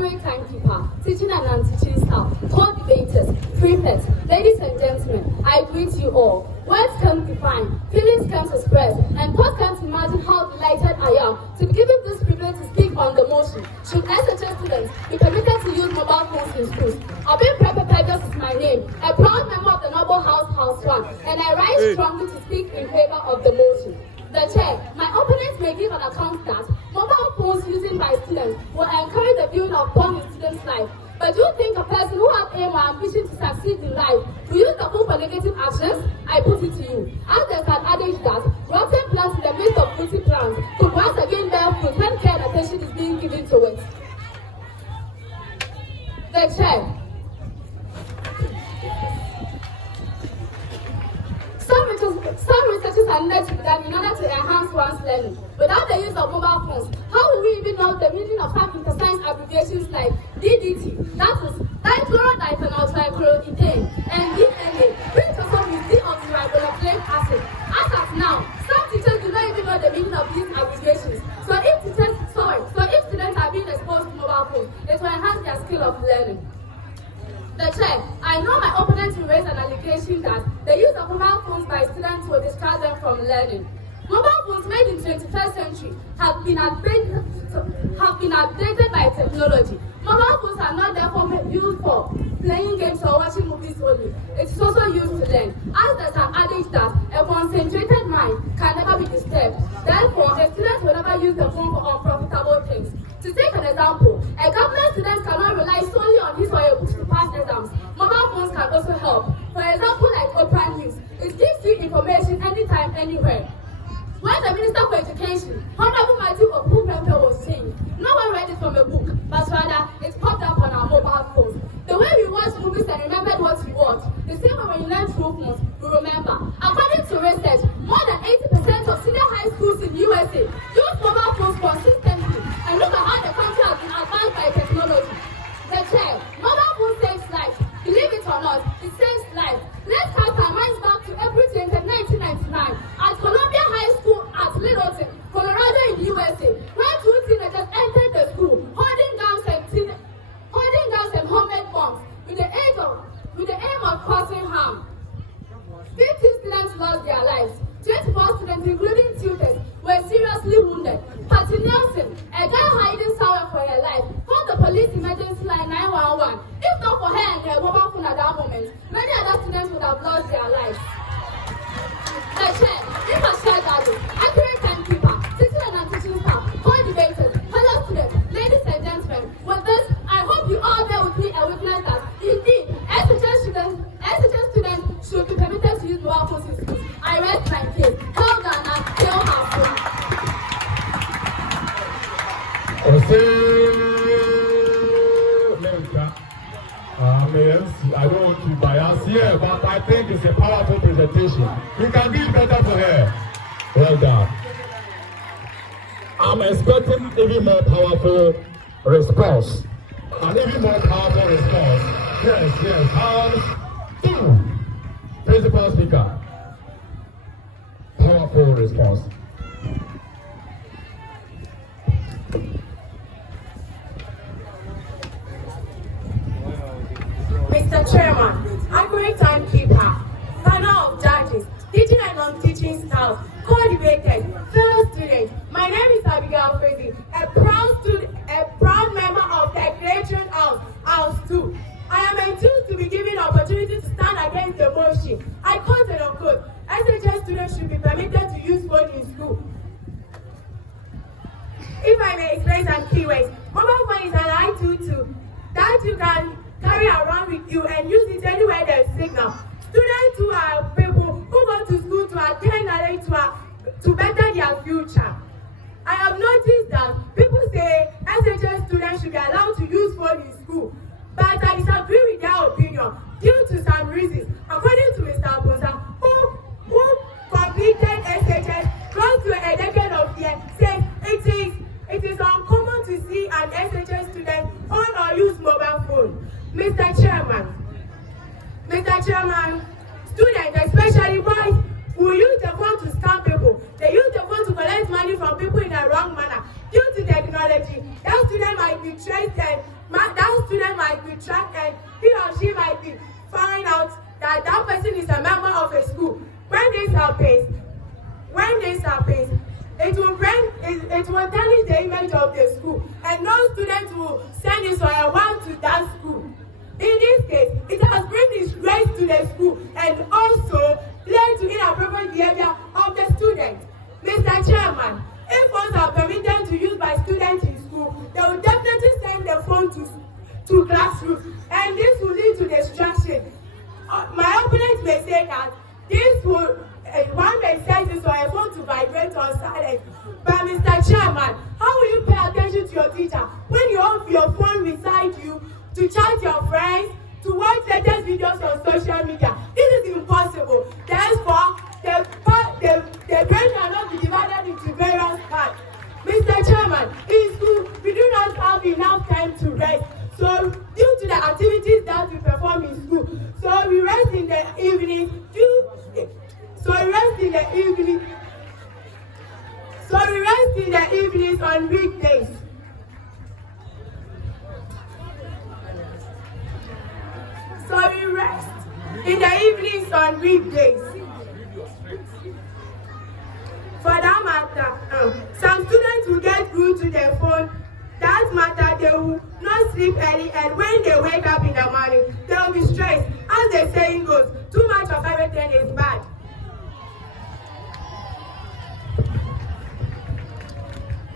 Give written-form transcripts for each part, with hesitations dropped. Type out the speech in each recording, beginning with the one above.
accurate timekeeper, teaching and non-teaching staff, co-debaters, prefects, ladies and gentlemen, I greet you all. Words can't define, feelings can't express, and thoughts can't imagine how delighted I am to be given this privilege to speak on the motion. Should SHS students be permitted to use mobile phones in schools? Obin Prepetius is my name, a proud member of the Noble House 1, and I rise strongly to speak in favor of the motion. The chair, my opponents may give an account that mobile phones using by students will encourage the viewing of porn in students' life. But do you think a person who has aim or ambition to succeed in life will use the phone for negative actions? I put it to you. As there's an adage that rotten plants in the midst of fruity plants could once again bear fruit when care and attention is being given to it. The chair. Some researches are needed to be done in order to enhance one's learning. Without the use of mobile phones, how will we even know the meaning of some interscience abbreviations like DDT, that is dichloroethanol trichloroethane, and DNA, which also means deoxyribonucleic acid. As of now, some teachers do not even know the meaning of these abbreviations. So if students are being exposed to mobile phones, it will enhance their skill of learning. The chair, I know my opponents will raise an allegation that the use of mobile phones by students will distract them from learning. Mobile phones made in the 21st century have been updated by technology. Mobile phones are not therefore used for playing games or watching movies only. It is also used to learn. As there's an adage that a concentrated mind can never be disturbed. Therefore, a student will never use the phone for unprofitable things. To take an example, a government student cannot rely solely on his or her books to pass exams. Mobile phones can also help. For example, like Oprah News, it gives you information anytime, anywhere. When the Minister for Education, Honorable Matthew Opumpempe, was saying, no one read it from a book, but rather it popped up on our mobile phones. The way we watch movies and remembered what we watched, the same way when you learn through phones, we remember. According to research, more than 80% of senior high schools in USA use mobile phones consistently, and look at how the country has been advanced by technology. The chair, mobile phone saves lives. Believe it or not, it saves lives. Let's cast our minds back to April 20, 1999 at Columbia High School at Littleton, Colorado in the USA, when two teenagers entered the school holding guns and homemade bombs with the aim of causing harm. 15 students lost their lives. 24 students, including tutors, were seriously wounded. Patty Nelson, a girl hiding somewhere for her life, called the police emergency line 911. If not for her and her mobile phone at that moment, many other students would have lost their lives. The chair, infrastructure, accurate timekeeper, teaching and non-teaching staff, co-debaters, fellow students, ladies and gentlemen, with this, I hope you all bear with me and witness that indeed, SHS students should be permitted to use mobile phones in schools. I rest my case. Tell Ghana, tell her. I don't want to be biased here, but I think it's a powerful presentation. We can do it better for her. Well done. I'm expecting even more powerful response. An even more powerful response. Yes. Hands two. Principal speaker. Powerful response. Mr. Chairman, accurate timekeeper, panel of judges, teaching and non-teaching staff, co-debaters, fellow students, my name is Abigail Frazy, a proud member of the Creation House 2. I am enthused to be given the opportunity to stand against the motion. I quote and unquote, SHS students should be permitted to use phone in school. If I may explain some keywords, mobile phone is an I-22 that you can carry around with you and use it anywhere there's signal. Students who are people who go to school to attain knowledge to better their future. I have noticed that people say SHS students should be allowed to use phone in school, but I disagree with their opinion due to some reasons. According to Mr. Bonsa, who completed SHS close to a decade of years, says it is uncommon to see an SHS student own or use mobile phone. Mr. Chairman, students, especially boys, who use the phone to scam people. They use the phone to collect money from people in a wrong manner. Due to technology, that student might might be traced and that student might be tracked and he or she might be find out that that person is a member of a school. When this happens, it will tarnish the image of the school, and no student will send his or her one to that school. In this case, it has bring disgrace to the school and also led to inappropriate behavior of the student. Mr. Chairman, if phones are permitted to use by students in school, they will definitely send the phone to classrooms, and this will lead to distraction. My opponent may say that this will one may set his or her phone to vibrate or silent. But Mr. Chairman, how will you pay attention to your teacher when you have your phone beside you to chat your friends, to watch latest videos on social media? This is impossible. Therefore, the brain cannot be divided into various parts. Mr. Chairman, in school, we do not have enough time to rest. So, due to the activities that we perform in school, so we rest in the evening. So we rest in the evenings on weekdays. So we rest in the evenings on weekdays. For that matter, some students will get glued to their phone. That matter, they will not sleep early, and when they wake up in the morning, they will be stressed. As the saying goes, too much of everything is bad.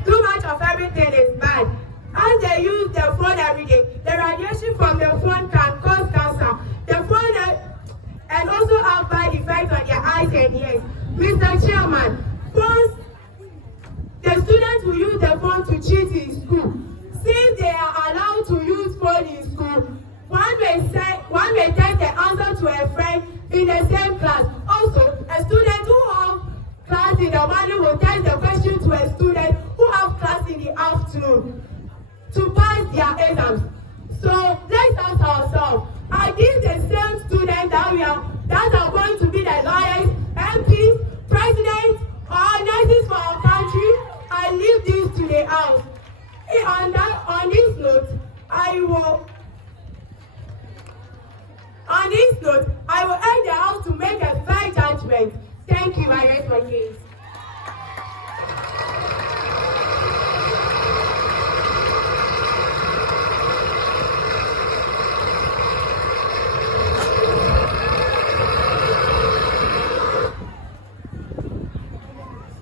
Too much of everything is bad. As they use their phone every day, the radiation from the phone can cause cancer. The phone and also have bad effects on their eyes and ears. Mr. Chairman, phones, the students will use the phone to cheat in school. Since they are allowed to use phone in school, one may test the answer to a friend in the same class. Also, a student who has class in the morning will test the question to a student who have class in the afternoon to pass their exams. So let's ask ourselves, are these the same students that are going to be the lawyers, MPs, presidents, or nurses for our country? I leave this to the house. On this note, I will urge the house to make a fair judgment. Thank you, I rest my case.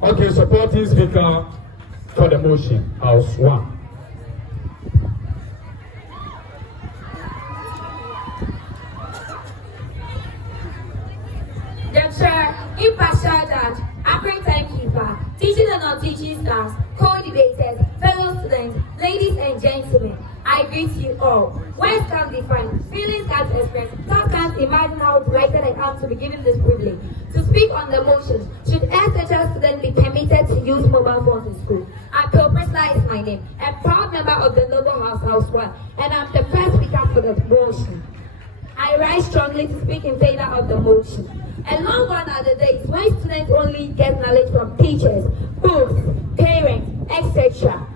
Okay, supporting speaker for the motion, House 1. The chair, impartial judge, accurate timekeeper, teaching and non-teaching staff, co-debaters, fellow students, ladies and gentlemen, I greet you all. Words can't define, feelings can't express, thoughts can't imagine how delighted I am to be given this privilege to speak on the motion. Should SHS students be permitted to use mobile phones in school? Appeal Priscilla is my name, a proud member of the Noble House, House 1, and I'm the first speaker for the motion. I rise strongly to speak in favor of the motion. And long gone are the days when students only get knowledge from teachers, books, parents, etc.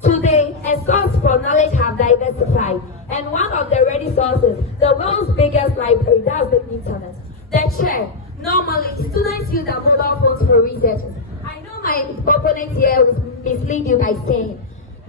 Today, a source for knowledge have diversified, and one of the ready sources, the world's biggest library, that's the internet. The chair, normally students use their mobile phones for researches. I know my opponent here will mislead you by saying,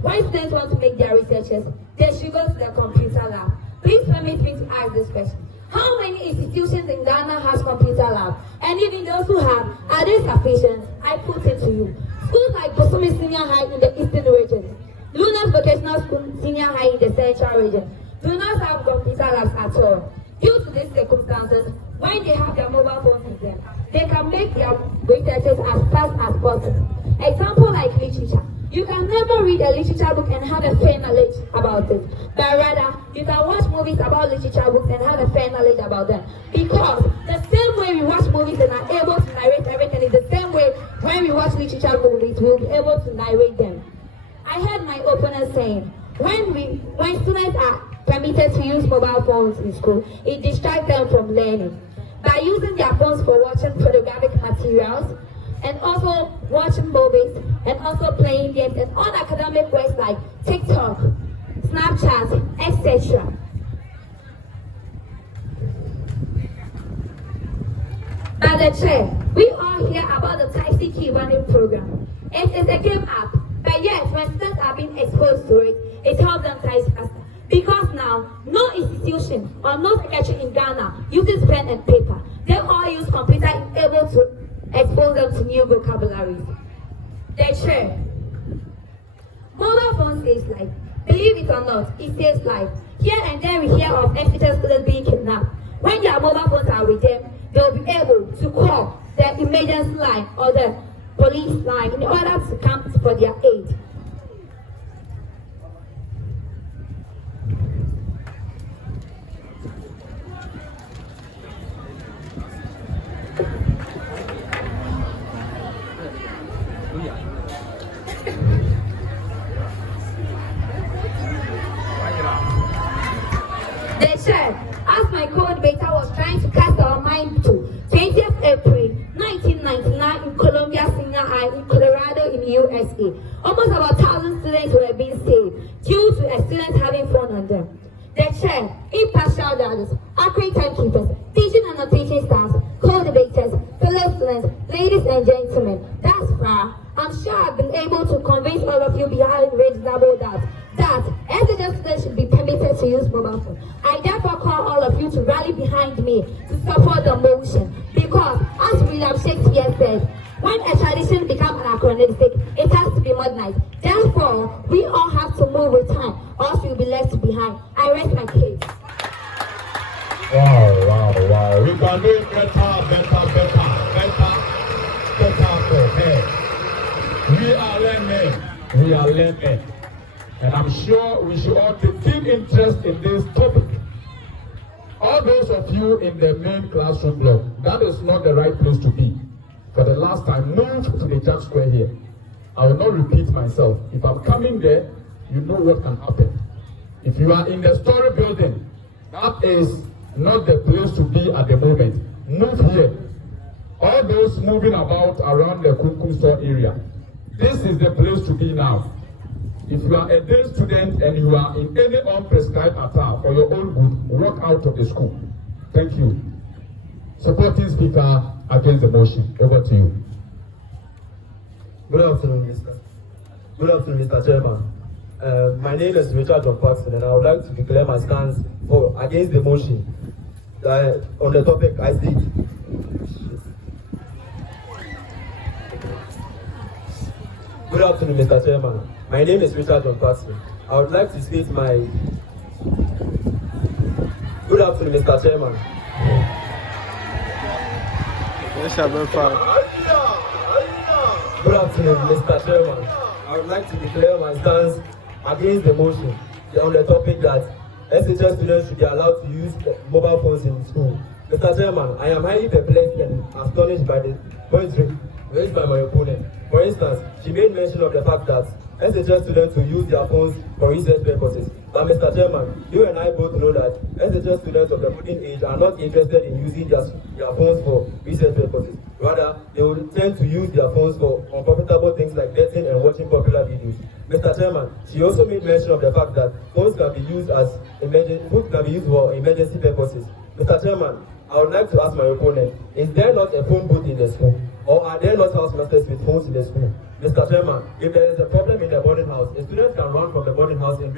when students want to make their researches, they should go to the computer lab. Please permit me to ask this question. How many institutions in Ghana has computer lab? And even those who have, are they sufficient? I put it to you. Schools like Bosumi Senior High in the Eastern region, Luna's Vocational School Senior High in the Central region, do not have computer labs at all. Due to these circumstances, when they have their mobile phones with them, they can make their researches as fast as possible. Example like literature. You can never read a literature book and have a fair knowledge about it. But rather, you can watch movies about literature books and have a fair knowledge about them. Because the same way we watch movies and are able to narrate everything is the same way when we watch literature movies, we'll be able to narrate them. I heard my opponent saying, when students are permitted to use mobile phones in school, it distracts them from learning. By using their phones for watching pornographic materials, and also watching movies, and also playing games, and on academic ways like TikTok, Snapchat, etc. By the chair, we all hear about the Type-C key running program. It is a game app, but yet when students are being exposed to it, it helps them type faster. Because now, no institution or no secretary in Ghana uses pen and paper. They all use computer able to expose them to new vocabularies. The chair. Mobile phone saves life. Believe it or not, it saves life. Here and there we hear of SHS students being kidnapped. When their mobile phones are with them, they'll be able to call the emergency line or the police line in order to come for their aid. The chair, as my co-debater was trying to cast our mind to 20th April 1999 in Columbia Senior High in Colorado in USA. Almost about 1,000 students were being saved due to a student having phone on them. The chair, impartial judges, accurate timekeepers, teaching and non-teaching staffs, co-debaters, fellow students, ladies and gentlemen, thus far, I'm sure I've been able to convince all of you behind reasonable doubt that SHS students should be permitted to use mobile phones. I therefore call all of you to rally behind me to support the motion because, as William Shakespeare said, when a tradition becomes anachronistic, it has to be modernized. Therefore, we all have to move with time, or else we'll be left behind. I rest my case. Wow. We can do it better. We are learning. And I'm sure we should all take deep interest in this topic. All those of you in the main classroom block, that is not the right place to be. For the last time, move to the Jack Square here. I will not repeat myself. If I'm coming there, you know what can happen. If you are in the story building, that is not the place to be at the moment. Move here. All those moving about around the Kumkum store area, this is the place to be now. If you are a day student and you are in any unprescribed attire for your own good, walk out of the school. Thank you. Supporting speaker against the motion. Over to you. Good afternoon, Mr. Chairman. My name is Richard John Paxton, and I would like to declare my stance against the motion on the topic I state. Good afternoon, Mr. Chairman. My name is Richard John Paxton. I would like to state my... Good afternoon, Mr. Chairman. Yes, I've been fine. Good afternoon, Mr. Chairman. I would like to declare my stance against the motion on the topic that SHS students should be allowed to use mobile phones in school. Mr. Chairman, I am highly perplexed and astonished by the points raised by my opponent. For instance, she made mention of the fact that SHS students will use their phones for research purposes. But Mr. Chairman, you and I both know that SHS students of the voting age are not interested in using their phones for research purposes. Rather, they will tend to use their phones for unprofitable things like betting and watching popular videos. Mr. Chairman, she also made mention of the fact that phones can be used for emergency purposes. Mr. Chairman, I would like to ask my opponent, is there not a phone booth in the school? Or are there not housemasters with phones in the school? Mr. Chairman, if there is a problem in the boarding house, a student can run from the boarding house and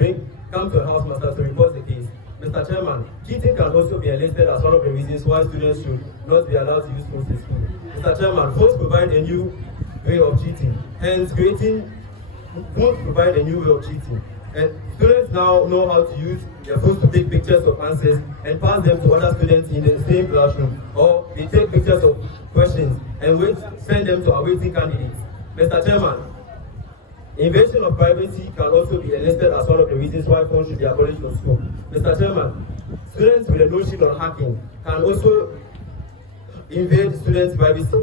come to a housemaster to report the case. Mr. Chairman, cheating can also be enlisted as one of the reasons why students should not be allowed to use phones in school. Mr. Chairman, phones provide a new way of cheating. Hence, phones provide a new way of cheating. And students now know how to use their phones to take pictures of answers and pass them to other students in the same classroom. Or they take pictures of questions and send them to awaiting candidates. Mr. Chairman, invasion of privacy can also be enlisted as one of the reasons why phones should be abolished from school. Mr. Chairman, students with a notion on hacking can also invade students' privacy,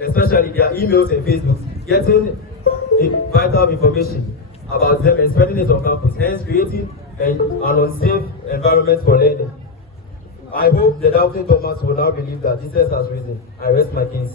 especially their emails and Facebooks, getting vital information about them and spreading it on campus, hence creating an unsafe environment for learning. I hope the doubting Thomas will now believe that Jesus has risen. I rest my case.